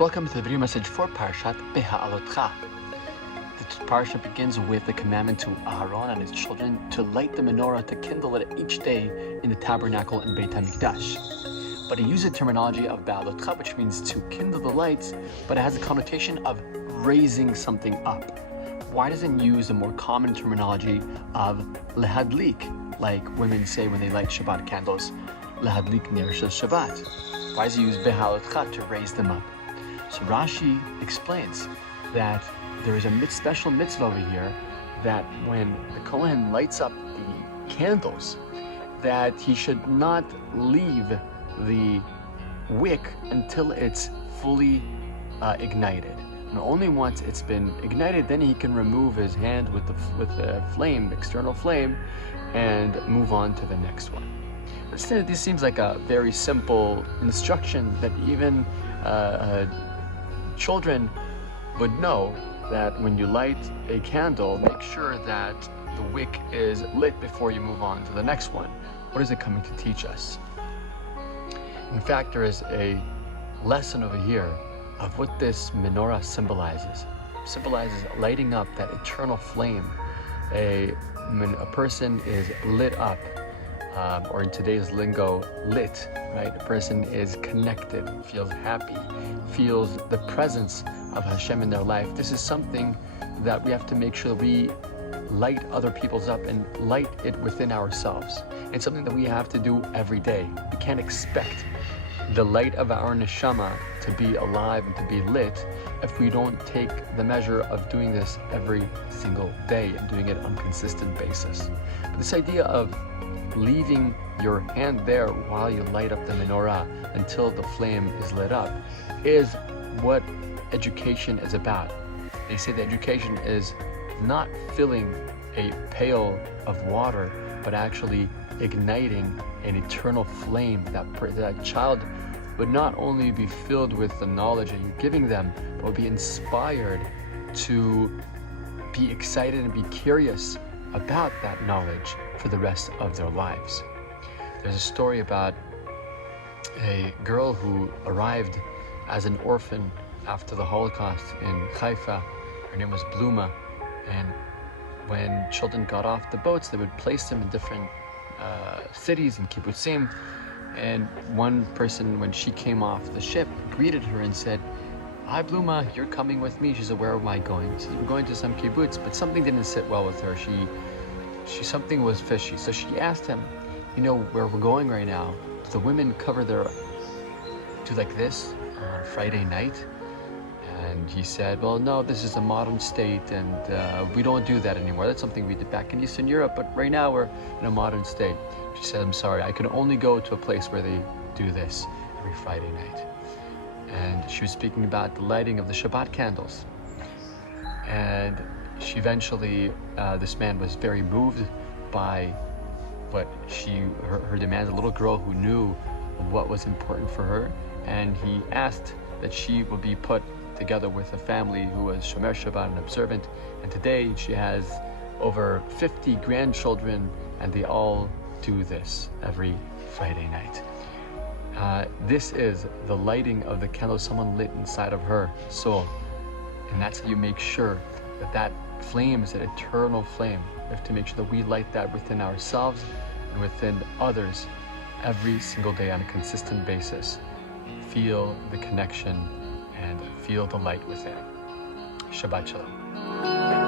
Welcome to the video message for Parshat Beha'alotcha. The parsha begins with the commandment to Aaron and his children to light the menorah, to kindle it each day in the tabernacle in Beit HaMikdash. But he uses the terminology of Beha'alotcha, which means to kindle the lights, but it has a connotation of raising something up. Why doesn't he use the more common terminology of lehadlik, like women say when they light Shabbat candles, lehadlik ner shel Shabbat? Why does he use Beha'alotcha to raise them up? So Rashi explains that there is a special mitzvah over here that when the Kohen lights up the candles, that he should not leave the wick until it's fully ignited. And only once it's been ignited, then he can remove his hand with the flame, external flame, and move on to the next one. This seems like a very simple instruction that even children would know, that when you light a candle, make sure that the wick is lit before you move on to the next one. What is it coming to teach us? In fact, there is a lesson over here of what this menorah symbolizes. It symbolizes lighting up that eternal flame. When a person is lit up, or in today's lingo, lit, right? A person is connected, feels happy, feels the presence of Hashem in their life. This is something that we have to make sure that we light other people's up and light it within ourselves. It's something that we have to do every day. We can't expect the light of our neshama to be alive and to be lit if we don't take the measure of doing this every single day and doing it on a consistent basis. But this idea of leaving your hand there while you light up the menorah until the flame is lit up is what education is about. They say that education is not filling a pail of water, but actually igniting an eternal flame. That child would not only be filled with the knowledge that you're giving them, but will be inspired to be excited and be curious about that knowledge for the rest of their lives. There's a story about a girl who arrived as an orphan after the Holocaust in Haifa. Her name was Bluma, and when children got off the boats, they would place them in different cities and kibbutzim. And one person, when she came off the ship, greeted her and said, "Hi Bluma, you're coming with me." She said, "Where am I going?" She said, "We're going to some kibbutz," but something didn't sit well with her. Something was fishy. So she asked him, "Where we're going right now, do the women do like this on Friday night?" And he said, "Well, no, this is a modern state, and we don't do that anymore. That's something we did back in Eastern Europe, but right now we're in a modern state." She said, "I'm sorry, I can only go to a place where they do this every Friday night." And she was speaking about the lighting of the Shabbat candles. And she eventually, this man was very moved by what her demands, a little girl who knew what was important for her, and he asked that she would be put together with a family who was Shomer Shabbat and observant. And today she has over 50 grandchildren, and they all do this every Friday night. This is the lighting of the candle someone lit inside of her soul. And that's how you make sure that flame is an eternal flame. We have to make sure that we light that within ourselves and within others every single day on a consistent basis. Feel the connection and feel the light within. Shabbat Shalom.